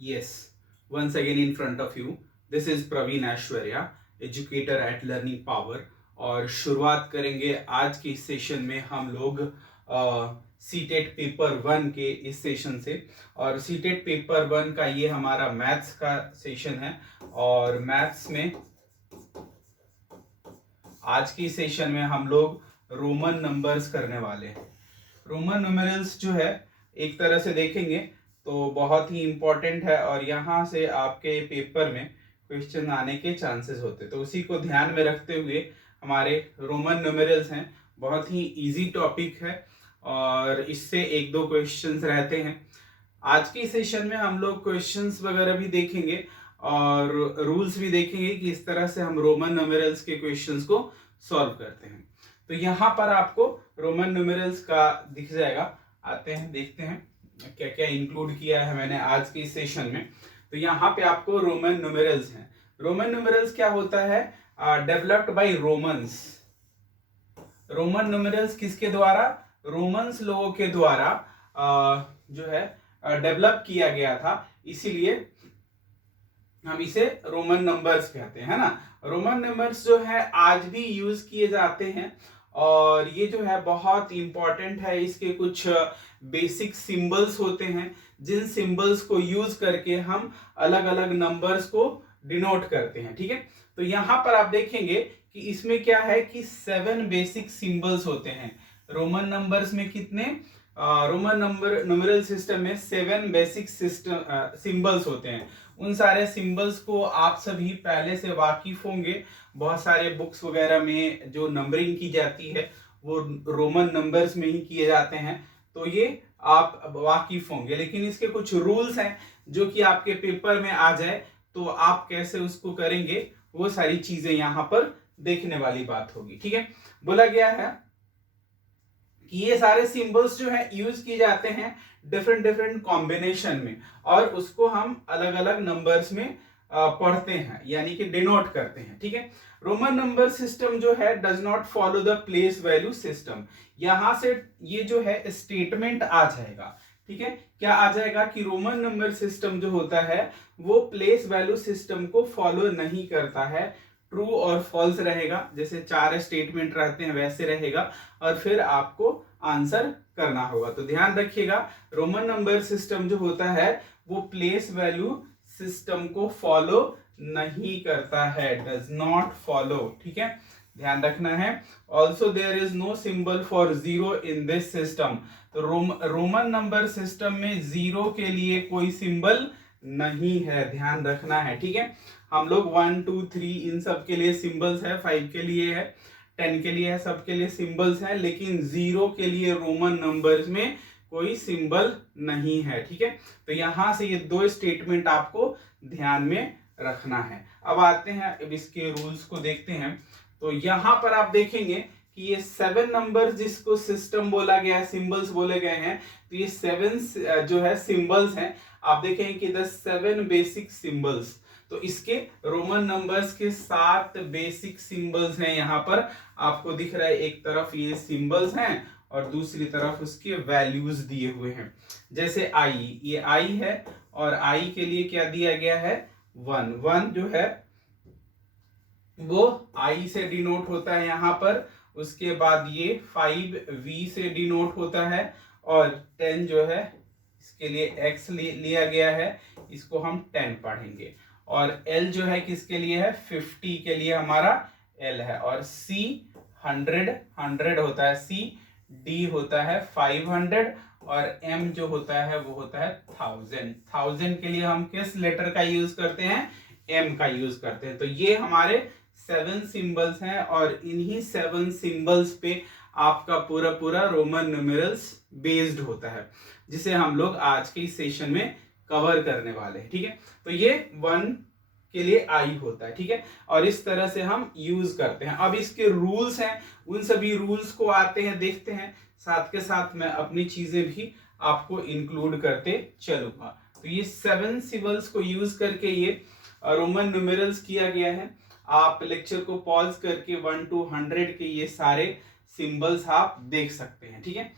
Yes, once again in front of you. This is Praveen Aishwarya, educator at learning power. और शुरुआत करेंगे आज के इस सेशन में हम लोग सीटेट पेपर 1 के इस सेशन से। और सीटेट पेपर 1 का ये हमारा मैथ्स का सेशन है। और मैथ्स में आज की सेशन में हम लोग रोमन नंबर्स करने वाले हैं। रोमन न्यूमेरल्स जो है एक तरह से देखेंगे तो बहुत ही इंपॉर्टेंट है और यहाँ से आपके पेपर में क्वेश्चन आने के चांसेस होते हैं, तो उसी को ध्यान में रखते हुए हमारे रोमन न्यूमेरल्स हैं। बहुत ही इजी टॉपिक है और इससे एक दो क्वेश्चंस रहते हैं। आज की सेशन में हम लोग क्वेश्चंस वगैरह भी देखेंगे और रूल्स भी देखेंगे कि इस तरह से हम रोमन न्यूमेरल्स के क्वेश्चंस को सॉल्व करते हैं। तो यहाँ पर आपको रोमन न्यूमेरल्स का दिख जाएगा। आते हैं, देखते हैं क्या क्या इंक्लूड किया है मैंने आज के सेशन में। तो यहाँ पे आपको रोमन न्यूमेरल्स हैं। रोमन न्यूमेरल्स क्या होता है? Developed by Romans. Roman numerals किसके द्वारा? रोमन्स लोगों के द्वारा जो है डेवलप किया गया था, इसीलिए हम इसे रोमन नंबर्स कहते हैं, है ना। रोमन नंबर्स जो है आज भी यूज किए जाते हैं और ये जो है बहुत इंपॉर्टेंट है। इसके कुछ बेसिक सिंबल्स होते हैं जिन सिंबल्स को यूज करके हम अलग अलग नंबर्स को डिनोट करते हैं, ठीक है। तो यहाँ पर आप देखेंगे कि इसमें क्या है कि 7 बेसिक सिंबल्स होते हैं। रोमन नंबर्स में कितने? रोमन नंबर न्यूमेरल सिस्टम में 7 बेसिक सिस्टम सिंबल्स होते हैं। उन सारे सिंबल्स को आप सभी पहले से वाकिफ होंगे। बहुत सारे बुक्स वगैरह में जो नंबरिंग की जाती है वो रोमन नंबर्स में ही किए जाते हैं, तो ये आप वाकिफ होंगे। लेकिन इसके कुछ रूल्स हैं जो कि आपके पेपर में आ जाए तो आप कैसे उसको करेंगे, वो सारी चीजें यहाँ पर देखने वाली बात होगी, ठीक है। बोला गया है कि ये सारे सिंबल्स जो है यूज किए जाते हैं डिफरेंट डिफरेंट कॉम्बिनेशन में और उसको हम अलग अलग नंबर्स में पढ़ते हैं, यानी कि डिनोट करते हैं, ठीक है। रोमन नंबर सिस्टम जो है does not follow the place value system. यहां से ये जो है स्टेटमेंट आ जाएगा, ठीक है। क्या आ जाएगा कि रोमन नंबर सिस्टम जो होता है वो प्लेस वैल्यू सिस्टम को फॉलो नहीं करता है। ट्रू और फॉल्स रहेगा, जैसे 4 स्टेटमेंट रहते हैं वैसे रहेगा और फिर आपको आंसर करना होगा। तो ध्यान रखिएगा, रोमन नंबर सिस्टम जो होता है वो प्लेस वैल्यू सिस्टम को फॉलो नहीं करता है, डज नॉट फॉलो, ठीक है, ध्यान रखना है। Also there is no symbol for zero in this system. तो रोमन नंबर सिस्टम में जीरो के लिए कोई सिंबल नहीं है, ध्यान रखना है, ठीक है। हम लोग 1 2 3 इन सब के लिए सिंबल्स है, 5 के लिए है, 10 के लिए है, सबके लिए सिंबल्स है, लेकिन जीरो के लिए रोमन नंबर्स में कोई सिंबल नहीं है, ठीक है। तो यहां से ये 2 स्टेटमेंट आपको ध्यान में रखना है। अब आते हैं, अब इसके रूल्स को देखते हैं। तो यहां पर आप देखेंगे कि ये 7 नंबर जिसको सिस्टम बोला गया है, सिंबल्स बोले गए हैं, तो ये 7 जो है सिंबल्स हैं। आप देखेंगे कि द 7 बेसिक सिंबल्स, तो इसके रोमन नंबर्स के 7 बेसिक सिंबल्स हैं। यहाँ पर आपको दिख रहा है, एक तरफ ये सिंबल्स हैं और दूसरी तरफ उसके वैल्यूज दिए हुए हैं। जैसे आई, ये आई है और आई के लिए क्या दिया गया है? 1। 1 जो है वो आई से डिनोट होता है यहाँ पर। उसके बाद ये 5 वी से डिनोट होता है और 10 जो है इसके लिए एक्स लिया गया है, इसको हम 10 पढ़ेंगे। और एल जो है किसके लिए है? 50 के लिए हमारा एल है। और सी 100 होता है सी। डी होता है 500 और एम जो होता है वो होता है 1000 के लिए हम किस लेटर का यूज करते हैं? एम का यूज करते हैं। तो ये हमारे 7 सिंबल्स हैं और इन्हीं 7 सिंबल्स पे आपका पूरा पूरा रोमन न्यूमेरल्स बेस्ड होता है, जिसे हम लोग आज के इस सेशन में कवर करने वाले हैं, ठीक है। तो ये 1 के लिए आई होता है, ठीक है, और इस तरह से हम यूज करते हैं। अब इसके रूल्स हैं, उन सभी रूल्स को आते हैं, देखते हैं। साथ के साथ मैं अपनी चीजें भी आपको इंक्लूड करते चलूंगा। तो ये 7 सिंबल्स को यूज करके ये रोमन न्यूमेरल्स किया गया है। आप लेक्चर को पॉज करके 1 to 100 के ये सारे सिंबल्स आप देख सकते हैं, ठीक है।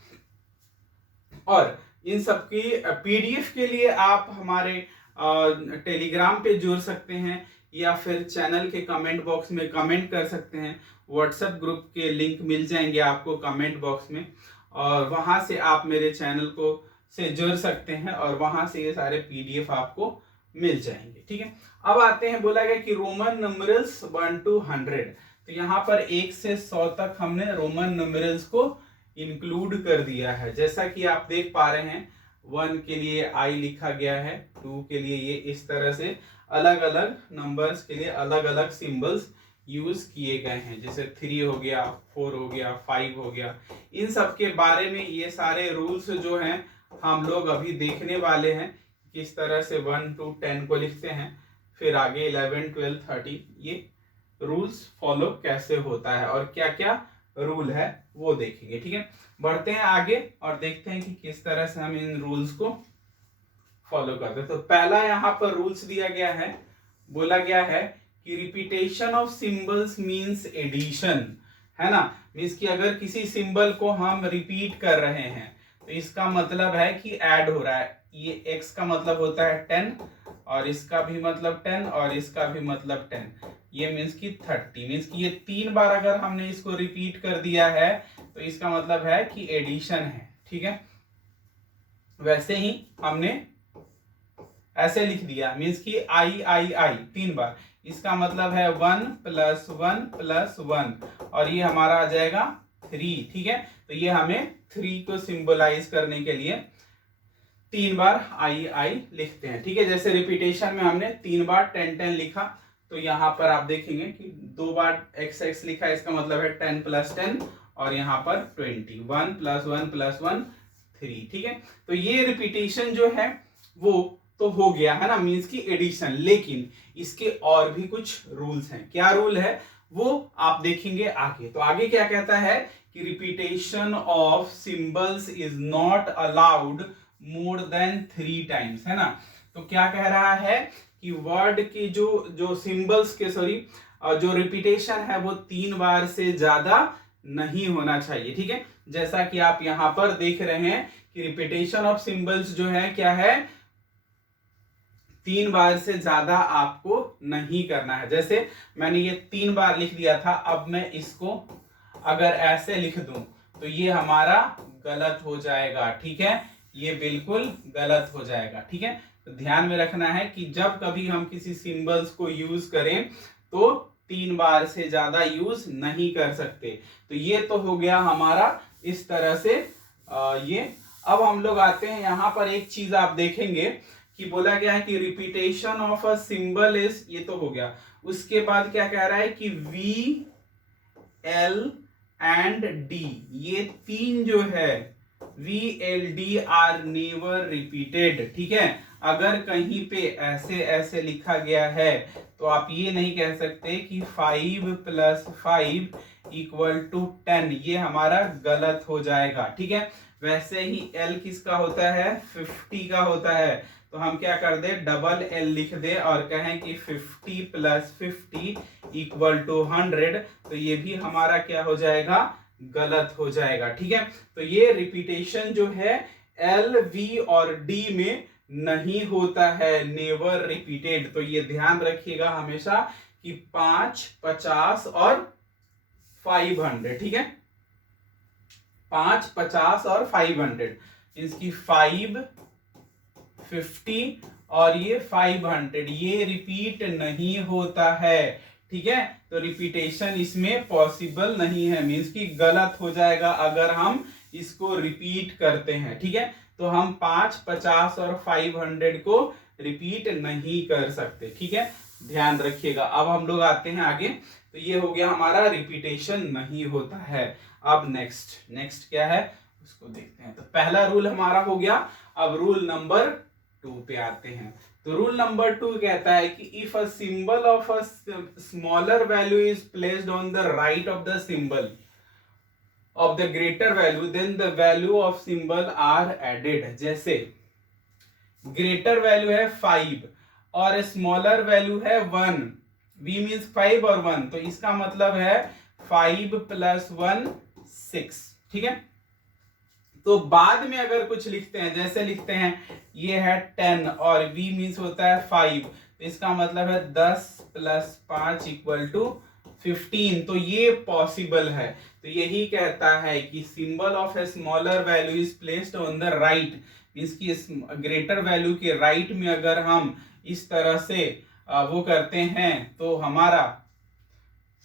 और इन सबकी पीडीएफ के लिए आप हमारे टेलीग्राम पे जुड़ सकते हैं, या फिर चैनल के कमेंट बॉक्स में कमेंट कर सकते हैं। व्हाट्सएप ग्रुप के लिंक मिल जाएंगे आपको कमेंट बॉक्स में, और वहां से आप मेरे चैनल को से जुड़ सकते हैं और वहां से ये सारे पीडीएफ आपको मिल जाएंगे। ठीक है, अब आते हैं, बोला गया कि रोमन न्यूमेरल्स 1 to 100, तो यहाँ पर 1 से 100 तक हमने रोमन न्यूमेरल्स को इंक्लूड कर दिया है। जैसा कि आप देख पा रहे हैं, 1 के लिए I लिखा गया है, 2 के लिए ये इस तरह से अलग अलग नंबर्स के लिए अलग अलग सिंबल्स यूज किए गए हैं, जैसे 3 हो गया, 4 हो गया, 5 हो गया। इन सब के बारे में ये सारे रूल्स जो हैं हम लोग अभी देखने वाले हैं, किस तरह से 1 to 10 को लिखते हैं, फिर आगे 11, 12, 13 ये रूल्स फॉलो कैसे होता है और क्या क्या रूल है वो देखेंगे। ठीक है, बढ़ते हैं आगे और देखते हैं कि किस तरह से हम इन रूल्स को फॉलो करते हैं। तो पहला यहाँ पर रूल्स दिया गया है, बोला गया है कि repetition of symbols means addition, है ना। मींस कि अगर किसी सिंबल को हम रिपीट कर रहे हैं तो इसका मतलब है कि ऐड हो रहा है। ये x का मतलब होता है 10, और इसका भी मतलब 10, और इसका भी मतलब 10, ये मीन्स कि 30। मीन्स कि ये 3 बार अगर हमने इसको रिपीट कर दिया है तो इसका मतलब है कि एडिशन है। ठीक है, वैसे ही हमने ऐसे लिख दिया, मीन्स कि I 3 बार, इसका मतलब है 1 + 1 + 1, और ये हमारा आ जाएगा 3। ठीक है, तो ये हमें 3 को सिंबलाइज करने के लिए 3 बार I लिखते हैं। ठीक है, जैसे रिपीटेशन में हमने 3 बार 10 10 लिखा, तो यहाँ पर आप देखेंगे कि 2 बार XX लिखा, इसका मतलब है 10 + 10, और यहाँ पर 20, 1 + 1 + 1 3। ठीक है, तो ये रिपीटेशन जो है वो तो हो गया, है ना, मीन्स की एडिशन। लेकिन इसके और भी कुछ रूल्स हैं। क्या रूल है वो आप देखेंगे आगे। तो आगे क्या कहता है कि repetition of symbols is not allowed more than 3 times, है ना। तो क्या कह रहा है कि वर्ड के जो सिंबल्स के जो रिपीटेशन है वो 3 बार से ज्यादा नहीं होना चाहिए। ठीक है, जैसा कि आप यहां पर देख रहे हैं कि रिपीटेशन ऑफ सिंबल्स जो है क्या है, 3 बार से ज्यादा आपको नहीं करना है। जैसे मैंने ये 3 बार लिख दिया था, अब मैं इसको अगर ऐसे लिख दूं तो ये हमारा गलत हो जाएगा। ठीक है, ये बिल्कुल गलत हो जाएगा। ठीक है, तो ध्यान में रखना है कि जब कभी हम किसी सिंबल्स को यूज करें तो 3 बार से ज्यादा यूज नहीं कर सकते। तो ये तो हो गया हमारा इस तरह से ये। अब हम लोग आते हैं यहाँ पर, एक चीज आप देखेंगे कि बोला गया है कि repetition of a symbol is, ये तो हो गया। उसके बाद क्या कह रहा है कि V, L एंड D, ये 3 जो है V, L, D are never repeated. ठीक है, अगर कहीं पे ऐसे ऐसे लिखा गया है तो आप ये नहीं कह सकते कि 5 + 5 = 10, ये हमारा गलत हो जाएगा। ठीक है, वैसे ही L किसका होता है, 50 का होता है, तो हम क्या कर दे, डबल L लिख दे और कहें कि 50 + 50 = 100, तो ये भी हमारा क्या हो जाएगा, गलत हो जाएगा। ठीक है, तो ये रिपीटेशन जो है L, V और D में नहीं होता है, नेवर रिपीटेड। तो ये ध्यान रखिएगा हमेशा कि 5, 50 और 500। ठीक है, 5, 50 और 500, इसकी 5, 50 और ये 500, ये रिपीट नहीं होता है। ठीक है, तो रिपीटेशन इसमें पॉसिबल नहीं है, मींस कि गलत हो जाएगा अगर हम इसको रिपीट करते हैं। ठीक है, तो हम 5, 50 और 500 को रिपीट नहीं कर सकते। ठीक है, ध्यान रखिएगा। अब हम लोग आते हैं आगे, तो ये हो गया हमारा रिपीटेशन नहीं होता है। अब नेक्स्ट क्या है उसको देखते हैं। तो पहला रूल हमारा हो गया। अब रूल नंबर 2 पे आते हैं। तो रूल नंबर 2 कहता है कि if a symbol of a smaller value is placed on the right of the symbol of the greater value, then the value of symbol are added. जैसे ग्रेटर वैल्यू है 5 और स्मॉलर वैल्यू है 1, v means 5 और 1, तो इसका मतलब है 5 + 1 6। ठीक है, तो बाद में अगर कुछ लिखते हैं, जैसे लिखते हैं ये है 10 और v मीन्स होता है 5, तो इसका मतलब है 10 + 5 = 15, तो ये पॉसिबल है। तो यही कहता है कि symbol of a smaller value is placed on the right, means की ग्रेटर वैल्यू के राइट में अगर हम इस तरह से वो करते हैं तो हमारा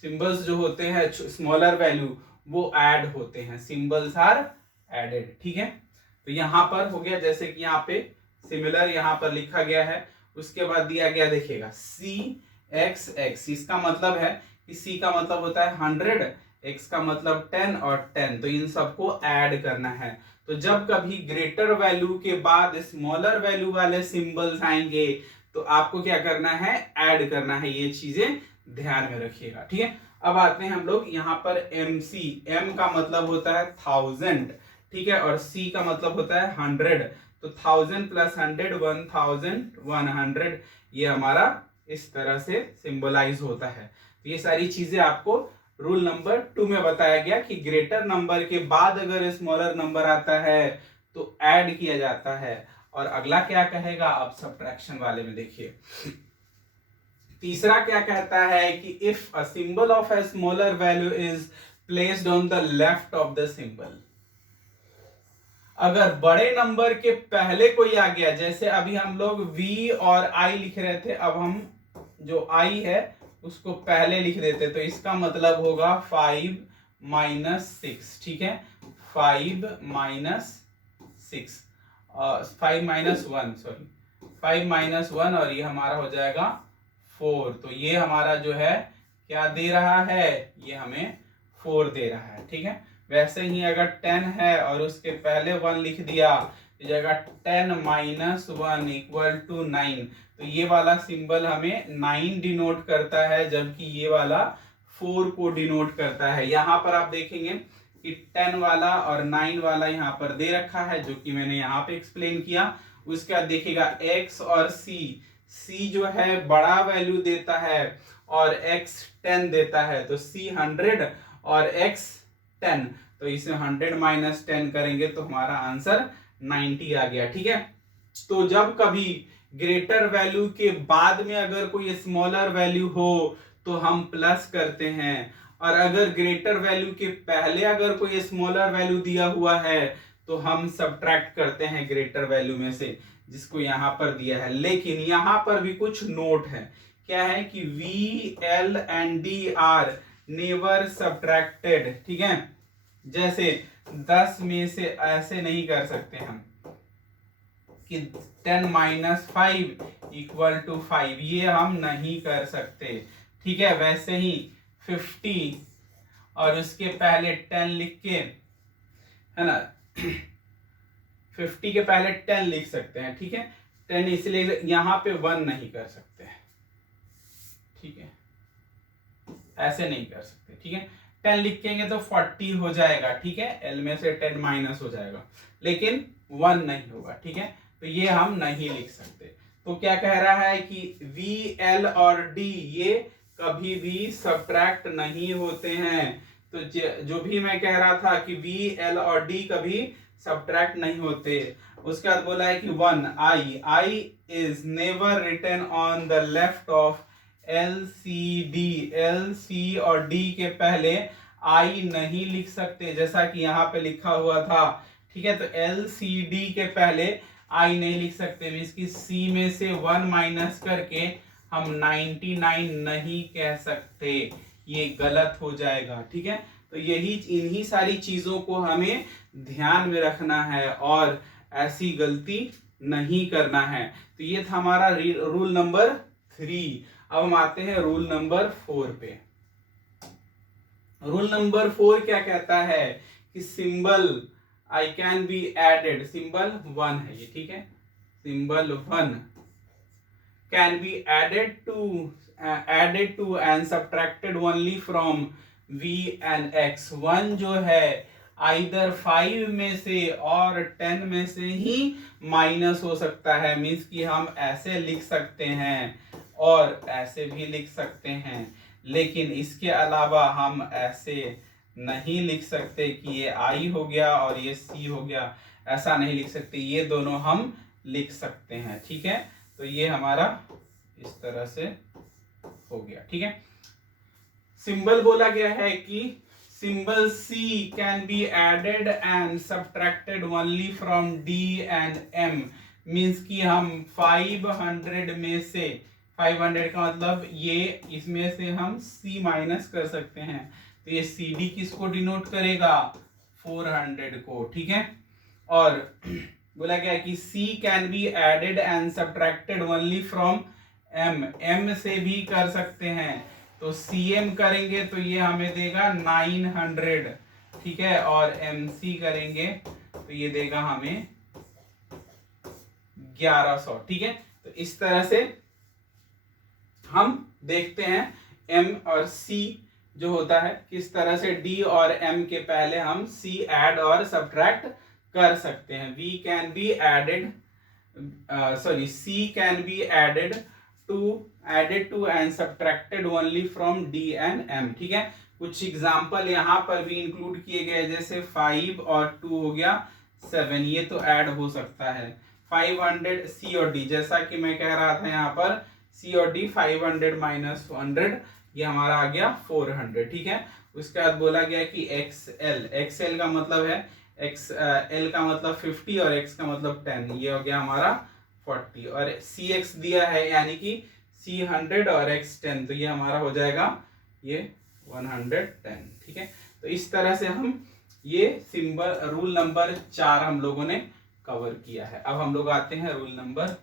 सिंबल्स जो होते हैं स्मॉलर वैल्यू वो ऐड होते हैं, सिंबल्स आर एडेड। ठीक है, तो यहां पर हो गया, जैसे कि यहाँ पे सिमिलर यहां पर लिखा गया है। उसके बाद दिया गया देखिएगा CXX, इसका मतलब है कि C का मतलब होता है 100, X का मतलब 10 और 10, तो इन सबको ऐड करना है। तो जब कभी ग्रेटर वैल्यू के बाद स्मॉलर वैल्यू वाले सिंबल्स आएंगे तो आपको क्या करना है, ऐड करना है। ये चीजें ध्यान में रखिएगा। ठीक है, अब आते हैं हम लोग यहाँ पर MC, M का मतलब होता है 1000, ठीक है, और C का मतलब होता है 100, तो 1000 + 100 1100, ये हमारा इस तरह से सिंबलाइज होता है। तो ये सारी चीजें आपको रूल नंबर 2 में बताया गया कि ग्रेटर नंबर के बाद अगर स्मॉलर नंबर आता है तो ऐड किया जाता है। और अगला क्या कहेगा, आप सब्ट्रैक्शन वाले में देखिए। तीसरा क्या कहता है कि if a symbol of a smaller value is placed on the left of the symbol, अगर बड़े नंबर के पहले कोई आ गया, जैसे अभी हम लोग V और I लिख रहे थे, अब हम जो I है उसको पहले लिख देते, तो इसका मतलब होगा 5 - 6, ठीक है, 5 - 6 5 - 1 सॉरी 5 - 1 और ये हमारा हो जाएगा 4, तो ये हमारा जो है क्या दे रहा है, ये हमें 4 दे रहा है। ठीक है, वैसे ही अगर 10 है और उसके पहले 1 लिख दिया तो जगह 10 - 1 = 9, तो ये वाला सिंबल हमें 9 डिनोट करता है, जबकि ये वाला 4 को डिनोट करता है। यहाँ पर आप देखेंगे कि 10 वाला और 9 वाला यहाँ पर दे रखा है, जो कि मैंने यहाँ पे एक्सप्लेन किया। उसके बाद देखिएगा X और C जो है बड़ा वैल्यू देता है और X 10 देता है, तो C 100 और X 10, तो इसे 100 - 10 करेंगे तो हमारा आंसर 90 आ गया। ठीक है, तो जब कभी ग्रेटर वैल्यू के बाद में अगर कोई स्मॉलर वैल्यू हो तो हम प्लस करते हैं, और अगर ग्रेटर वैल्यू के पहले अगर कोई स्मॉलर वैल्यू दिया हुआ है तो हम सब्ट्रैक्ट करते हैं ग्रेटर वैल्यू में से, जिसको यहाँ पर दिया है। लेकिन यहाँ पर भी कुछ नोट है, क्या है कि V, L and D are never subtracted. ठीक है, जैसे 10 में से ऐसे नहीं कर सकते हम कि 10 - 5 = 5, ये हम नहीं कर सकते। ठीक है, वैसे ही 50 और उसके पहले 10 लिख के, है ना 50 के पहले 10 लिख सकते हैं। ठीक है, 10 इसलिए यहां पे 1 नहीं कर सकते। ठीक है, ऐसे नहीं कर सकते। ठीक है, 10 लिखेंगे तो 40 हो जाएगा। ठीक है, L में से 10 माइनस हो जाएगा, लेकिन 1 नहीं होगा। ठीक है, तो ये हम नहीं लिख सकते। तो क्या कह रहा है कि V, L और D ये कभी भी सब्ट्रैक्ट नहीं होते हैं। तो जो भी मैं कह रहा था कि V, L और D कभी सब्ट्रैक्ट नहीं होते। उसके बाद बोला है कि 1 I is never written on the left of LCD, L, C और D के पहले I नहीं लिख सकते, जैसा कि यहाँ पे लिखा हुआ था। ठीक है, तो LCD के पहले I नहीं लिख सकते, मींस कि C में से 1 माइनस करके हम 99 नहीं कह सकते, ये गलत हो जाएगा। ठीक है, तो यही इन्हीं सारी चीजों को हमें ध्यान में रखना है और ऐसी गलती नहीं करना है। तो ये था हमारा रूल नंबर 3। अब हम आते हैं रूल नंबर 4 पे। रूल नंबर 4 क्या कहता है कि symbol I can be added, symbol 1 है ये। ठीक है, symbol 1 can be added to and subtracted only from V and X। 1 जो है आइदर 5 में से और 10 में से ही माइनस हो सकता है, मीन्स कि हम ऐसे लिख सकते हैं और ऐसे भी लिख सकते हैं, लेकिन इसके अलावा हम ऐसे नहीं लिख सकते कि ये आई हो गया और ये सी हो गया, ऐसा नहीं लिख सकते, ये दोनों हम लिख सकते हैं। ठीक है, तो ये हमारा इस तरह से हो गया। ठीक है, सिंबल बोला गया है कि symbol C can be added and subtracted only from D and M, means कि हम 500 में से 500 का मतलब ये इसमें से हम C माइनस कर सकते हैं, तो ये CD किसको डिनोट करेगा, 400 को। ठीक है, और बोला गया कि C can be added and subtracted only from M, M से भी कर सकते हैं, तो CM करेंगे तो ये हमें देगा 900। ठीक है, और MC करेंगे तो ये देगा हमें 1100। ठीक है, तो इस तरह से हम देखते हैं M और C जो होता है किस तरह से D और M के पहले हम C ऐड और सब्ट्रैक्ट कर सकते हैं। V can be added C can be added to and subtracted only from D and M। ठीक है, कुछ एग्जांपल यहाँ पर भी इंक्लूड किए गए, जैसे 5 और 2 हो गया 7, ये तो ऐड हो सकता है। 500 C और D, जैसा कि मैं कह रहा था यहाँ पर C और D 500 माइनस 100, ये हमारा आ गया 400। ठीक है, उसके बाद बोला गया कि XL का मतलब है L का मतलब 50 और X का मतलब 10, ये हो गया हमारा 40, और CX दिया है यानी कि C 100 और X 10, तो ये हमारा हो जाएगा ये 110। ठीक है, तो इस तरह से हम ये सिंबल रूल नंबर 4 हम लोगों ने कवर किया है। अब हम लोग आते हैं रूल नंबर,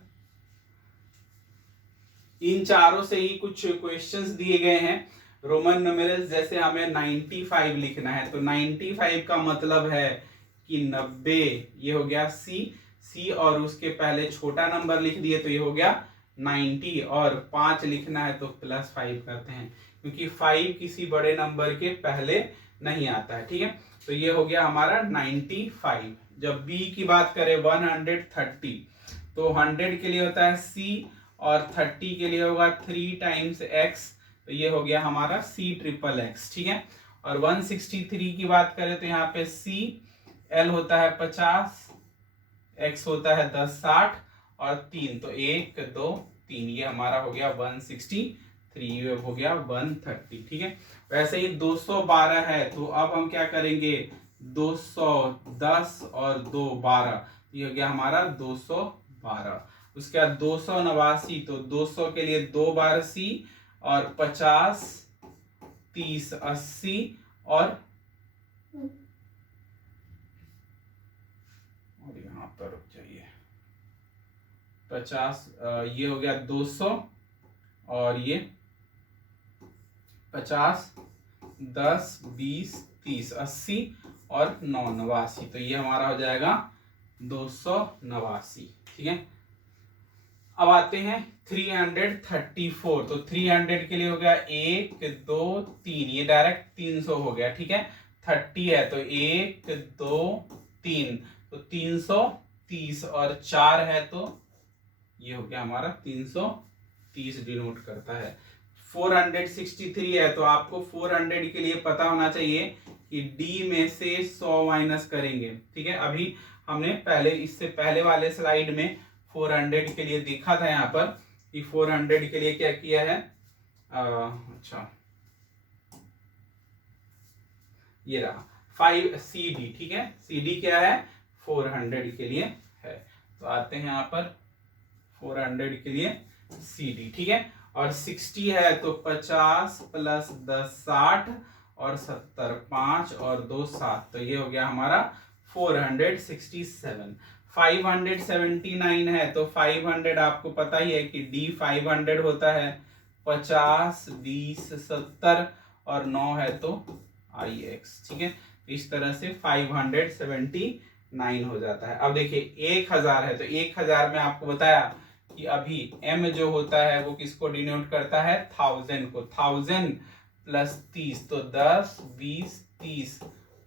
इन चारों से ही कुछ क्वेश्चंस दिए गए हैं। रोमन न्यूमेरल्स जैसे हमें 95 लिखना है, तो 95 का मतलब है कि 90, ये हो गया C और उसके पहले छोटा नंबर लिख दिए तो ये हो गया 90, और 5 लिखना है तो +5 करते हैं, क्योंकि 5 किसी बड़े नंबर के पहले नहीं आता है। ठीक है, तो ये हो गया हमारा 95। जब B की बात करें 130, तो 100 के लिए होता है C और 30 के लिए होगा 3 टाइम्स X, तो ये हो गया हमारा C XXX। ठीक है, और 163 की बात करें तो यहाँ पे L होता है 50, X होता है 10 60 और 3, तो 1 2 3, ये हमारा हो गया 163, ये हो गया 130। ठीक है, वैसे ही 212 है, तो अब हम क्या करेंगे, 210 और 2 12, ये हो गया हमारा 212। उसके बाद 289, तो 200 के लिए 2 बार C और 50 30 80 और यहाँ पर रुक जाइए, 50, ये हो गया 200 और ये 50 10 20 30 80 और 9 89, तो ये हमारा हो जाएगा 289। ठीक है, अब आते हैं 334, तो 300 के लिए हो गया 1 2 3, ये डायरेक्ट 300 हो गया। ठीक है, 30 है तो 1 2 3, तो 330, और 4 है तो ये हो गया हमारा 330 डिनोट करता है। 463 है, तो आपको 400 के लिए पता होना चाहिए कि D में से 100 माइनस करेंगे। ठीक है, अभी हमने पहले इससे पहले वाले स्लाइड में 400 के लिए देखा था यहाँ पर कि 400 के लिए क्या किया है, अच्छा ये रहा 5 CD। ठीक है, CD क्या है, 400 के लिए है, तो आते हैं यहाँ पर 400 के लिए CD। ठीक है, और 60 है तो 50 + 10 60 और 70 5 और 2 7, तो ये हो गया हमारा 467। 579 है, तो 500 आपको पता ही है कि D 500 होता है, 50 20 70 और 9 है तो IX। ठीक है, इस तरह से 579 हो जाता है। अब देखिए 1000 है, तो 1000 में आपको बताया कि अभी M जो होता है वो किसको डिनोट करता है, 1000 को, 1000 + 30, तो 10 20 30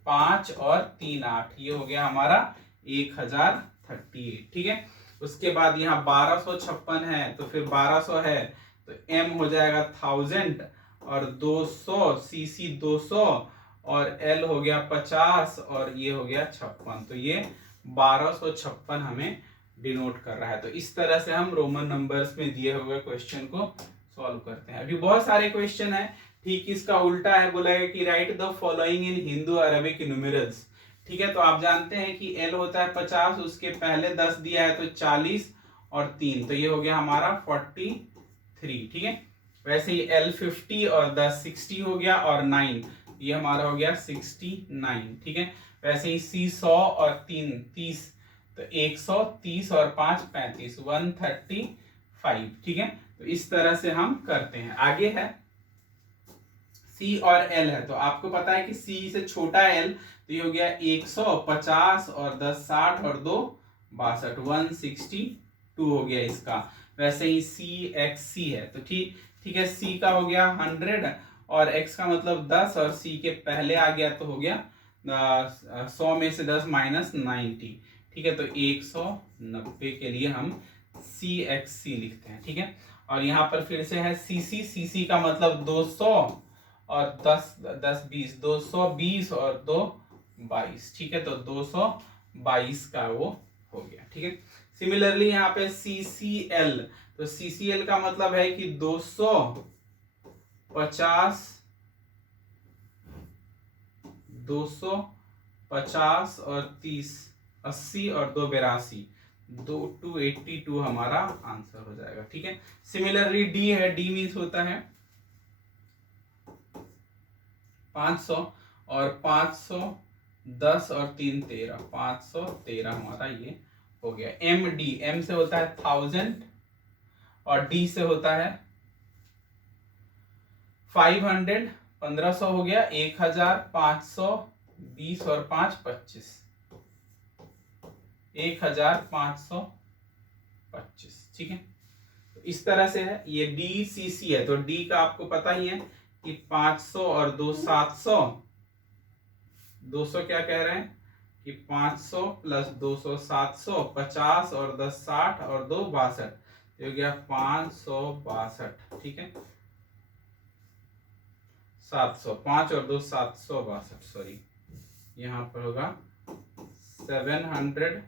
5 और 3 8, ये हो गया हमारा 1038। ठीक है, उसके बाद यहाँ 1256 है, तो फिर 1200 है तो M हो जाएगा 1000 और 200 CC 200 और L हो गया 50 और ये हो गया 56, तो ये 1256 हमें डिनोट कर रहा है। तो इस तरह से हम रोमन नंबर्स में दिए हुए क्वेश्चन को सॉल्व करते हैं। अभी बहुत सारे क्वेश्चन है, ठीक इसका उल्टा है, बोला है कि right the following in Hindu Arabic numerals. ठीक है, तो आप जानते हैं कि L होता है 50, उसके पहले 10 दिया है तो 40 और 3, तो ये हो गया हमारा 43। ठीक है, वैसे ही L 50 और 10 60 हो गया और 9, ये हमारा हो गया 69। ठीक है, वैसे ही C 100 और 3 30, तो 130 और 5 35, 135। ठीक है, तो इस तरह से हम करते हैं। आगे है C और L है, तो आपको पता है कि C से छोटा L, तो ये हो गया 150 और 10 60 और 2 62, 162 हो गया इसका। वैसे ही CXC है, तो ठीक है, C का हो गया 100 और X का मतलब 10 और C के पहले आ गया तो हो गया 100 में से 10 माइनस 90। ठीक है, तो 190 के लिए हम CXC लिखते हैं। ठीक है, और यहाँ पर फिर से है CC का मतलब 200 और 10 20, 220 और 2 22। ठीक है, तो 222 का वो हो गया। ठीक है, सिमिलरली यहाँ पे CCL, तो CCL का मतलब है कि 250 और 30 80 और 2 82, 282 हमारा आंसर हो जाएगा। ठीक है, सिमिलरली D है, D मीन्स होता है 500 और 510 और 3 13, 513 हमारा ये हो गया। M से होता है 1000 और D से होता है 500, 1500 हो गया, 1000, 520 और 5 25, 1525। ठीक है, तो इस तरह से है। ये DCC है, तो D का आपको पता ही है कि 500 और 2 700, 200 क्या कह रहे हैं कि 500 प्लस 200 700, 50 और 10 60 और 2 62, तो हो गया 562। ठीक है, 700, 5 और 2 762, सॉरी, यहाँ पर होगा 762।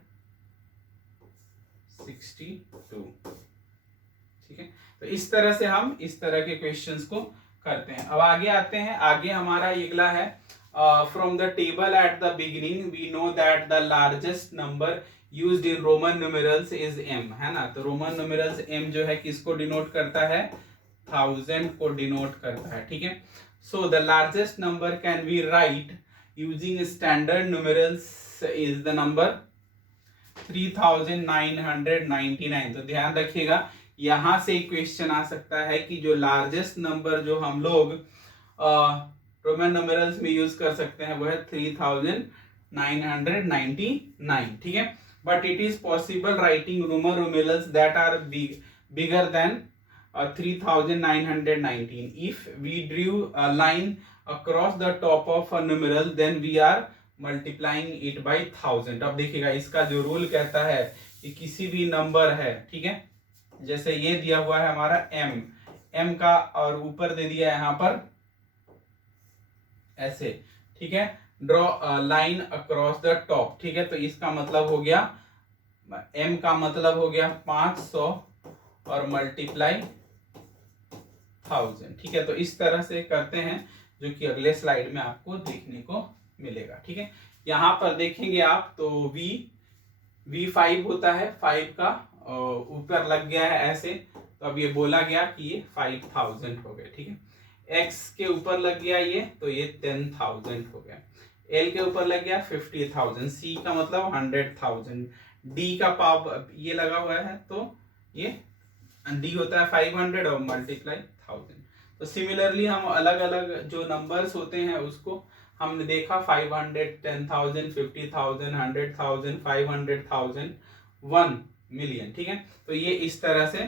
ठीक है, तो इस तरह से हम इस तरह के क्वेश्चंस को करते हैं। अब आगे आते हैं। आगे हमारा अगला है from the table at the beginning we know that the largest number used in Roman numerals is m, है ना। तो रोमन न्यूमेरल्स m जो है किसको डिनोट करता है, 1000 को डिनोट करता है। ठीक है, so the largest number can be right using standard numerals is the number 3999। तो ध्यान रखिएगा, यहां से क्वेश्चन आ सकता है कि जो लार्जेस्ट नंबर जो हम लोग रोमन न्यूमेरल्स में यूज कर सकते हैं वो है 3999। ठीक है, but it is possible writing Roman numerals that are bigger than 3919. If we drew a line across the top of a numeral, then we are multiplying it by 1000. अब देखिएगा, इसका जो रूल कहता है कि किसी भी नंबर है, ठीक है, जैसे ये दिया हुआ है हमारा m का, और ऊपर दे दिया है यहाँ पर ऐसे, ठीक है, draw line across the top. ठीक है, तो इसका मतलब हो गया, m का मतलब हो गया 500 और मल्टीप्लाई 1000। ठीक है, तो इस तरह से करते हैं, जो कि अगले स्लाइड में आपको देखने को मिलेगा। ठीक है, यहाँ पर देखेंगे आप तो V5 होता है, 5 का ऊपर लग गया है ऐसे, तो अब ये बोला गया कि ये 5000 हो गए। ठीक है, X के ऊपर लग गया ये, तो ये 10,000 हो गया। L के ऊपर लग गया 50,000, C का मतलब 100,000, D का पाव ये लगा हुआ है, तो ये D होता है 500 और मल्टीप्लाई 1000। तो सिमिलरली हम अलग अलग जो नंबर्स होते हैं उसको हमने देखा, 500, 10,000, 50,000, 100,000, 500,000, 1 मिलियन। ठीक है, तो ये इस तरह से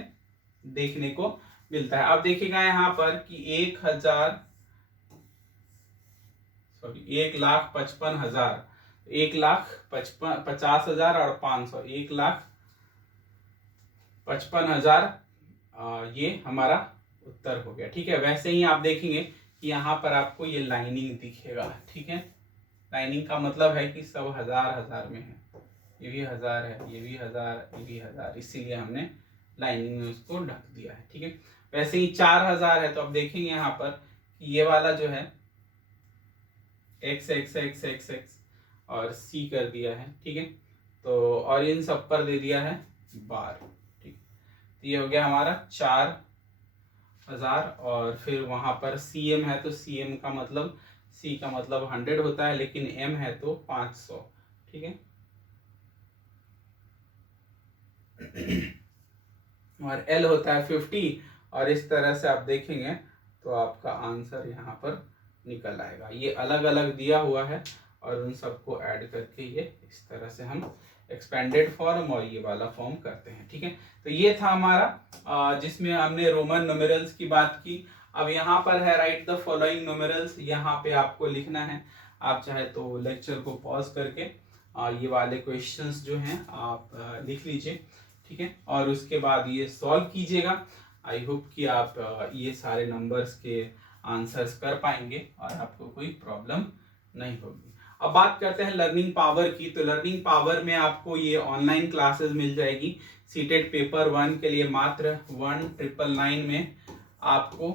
देखने को मिलता है। अब देखिएगा यहाँ पर कि 1,55,000, 1,50,000 और 500, 1,55,000 ये हमारा उत्तर हो गया। ठीक है, वैसे ही आप देखेंगे कि यहाँ पर आपको ये लाइनिंग दिखेगा, ठीक है। लाइनिंग का मतलब है कि सब 1000 में है, ये भी 1000 है, ये भी 1000, ये भी 1000, इसीलिए हमने लाइनिंग में उसको ढक दिया है, ठीक है। वैसे ही 4000 है तो अब देखेंगे यहाँ पर कि ये वाला जो है x और c कर दिया है, ठीक है। तो और इन सब पर दे दिया है बार, ठीक। तो ये हो गया हमारा 4000 और फिर वहां पर cm है तो cm का मतलब c का मतलब 100 होता है, लेकिन m है तो 500, ठीक है। और l होता है 50 और इस तरह से आप देखेंगे तो आपका आंसर यहाँ पर निकल आएगा। ये अलग अलग दिया हुआ है और उन सबको ऐड करके ये इस तरह से हम एक्सपेंडेड फॉर्म और ये वाला फॉर्म करते हैं, ठीक है। तो ये था हमारा जिसमें हमने रोमन न्यूमेरल्स की बात की। अब यहाँ पर है राइट द फॉलोइंग न्यूमेरल्स, यहाँ पे आपको लिखना है। आप चाहे तो लेक्चर को पॉज करके ये वाले क्वेश्चंस जो हैं आप लिख लीजिए, ठीक है, और उसके बाद ये सॉल्व कीजिएगा। आई होप कि आप ये सारे नंबर्स के आंसर्स कर पाएंगे और आपको कोई प्रॉब्लम नहीं होगी। अब बात करते हैं लर्निंग पावर की। तो लर्निंग पावर में आपको ये ऑनलाइन क्लासेस मिल जाएगी। सीटेट पेपर 1 के लिए मात्र 1999 में आपको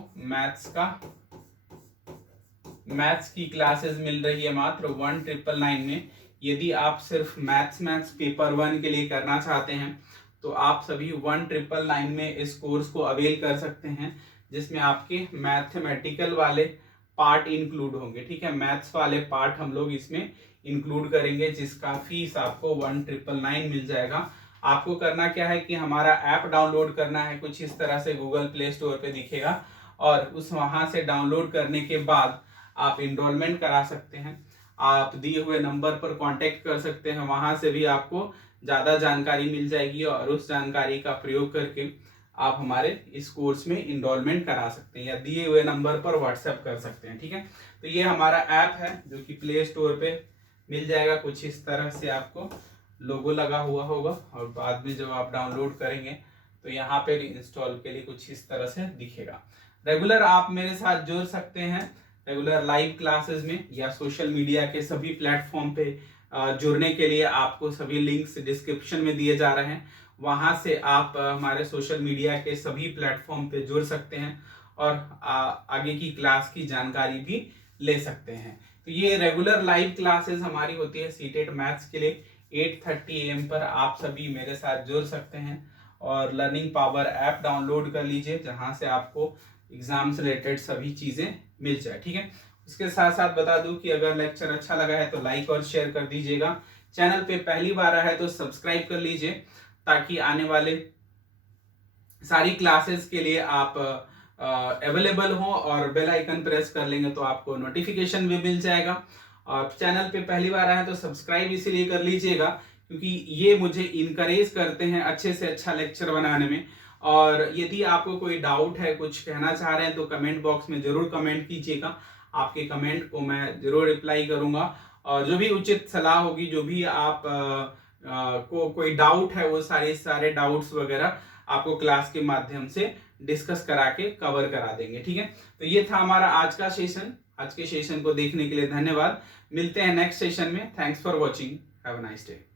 मैथ्स की क्लासेस मिल रही है, मात्र 1999 में। यदि आप सिर्फ मैथ्स पेपर 1 के लिए करना चाहते हैं तो आप सभी 1999 में इस कोर्स को अवेल कर सकते हैं, जिसमें आपके मैथमेटिकल वाले पार्ट इंक्लूड होंगे, ठीक है। मैथ्स वाले पार्ट हम लोग इसमें इंक्लूड करेंगे, जिसका फीस आपको 1999 मिल जाएगा। आपको करना क्या है कि हमारा ऐप डाउनलोड करना है, कुछ इस तरह से गूगल प्ले स्टोर पे दिखेगा, और उस वहां से डाउनलोड करने के बाद आप इनरोलमेंट करा सकते हैं। आप दिए हुए नंबर पर कांटेक्ट कर सकते हैं, वहां से भी आपको ज़्यादा जानकारी मिल जाएगी और उस जानकारी का प्रयोग करके आप हमारे इस कोर्स में इनरोलमेंट करा सकते हैं या दिए हुए नंबर पर व्हाट्सएप कर सकते हैं, ठीक है। तो ये हमारा ऐप है जो कि प्ले स्टोर पे मिल जाएगा। कुछ इस तरह से आपको लोगो लगा हुआ होगा और बाद में जब आप डाउनलोड करेंगे तो यहाँ पे इंस्टॉल के लिए कुछ इस तरह से दिखेगा। रेगुलर आप मेरे साथ जुड़ सकते हैं रेगुलर लाइव क्लासेस में या सोशल मीडिया के सभी प्लेटफॉर्म पे जुड़ने के लिए आपको सभी लिंक्स डिस्क्रिप्शन में दिए जा रहे हैं। वहां से आप हमारे सोशल मीडिया के सभी प्लेटफॉर्म पे जुड़ सकते हैं और आगे की क्लास की जानकारी भी ले सकते हैं। तो ये रेगुलर लाइव क्लासेस हमारी होती है सीटेट मैथ्स के लिए 8:30 AM पर। आप सभी मेरे साथ जुड़ सकते हैं और लर्निंग पावर ऐप डाउनलोड कर लीजिए, जहां से आपको एग्जाम से रिलेटेड सभी चीजें मिल जाए, ठीक है। उसके साथ साथ बता दूं कि अगर लेक्चर अच्छा लगा है तो लाइक और शेयर कर दीजिएगा। चैनल पे पहली बार आया है तो सब्सक्राइब कर लीजिए, ताकि आने वाले सारी क्लासेस के लिए आप अवेलेबल हो, और बेल आइकन प्रेस कर लेंगे तो आपको नोटिफिकेशन भी मिल जाएगा। और चैनल पे पहली बार आए हैं तो सब्सक्राइब इसीलिए कर लीजिएगा क्योंकि ये मुझे इनकरेज करते हैं अच्छे से अच्छा लेक्चर बनाने में। और यदि आपको कोई डाउट है, कुछ कहना चाह रहे हैं तो कमेंट बॉक्स में जरूर कमेंट कीजिएगा। आपके कमेंट को मैं जरूर रिप्लाई करूंगा और जो भी उचित सलाह होगी, जो भी आप को कोई डाउट है, वो सारे डाउट्स वगैरह आपको क्लास के माध्यम से डिस्कस करा के कवर करा देंगे, ठीक है। तो ये था हमारा आज का सेशन। आज के सेशन को देखने के लिए धन्यवाद। मिलते हैं नेक्स्ट सेशन में। Thanks for watching. Have a nice day.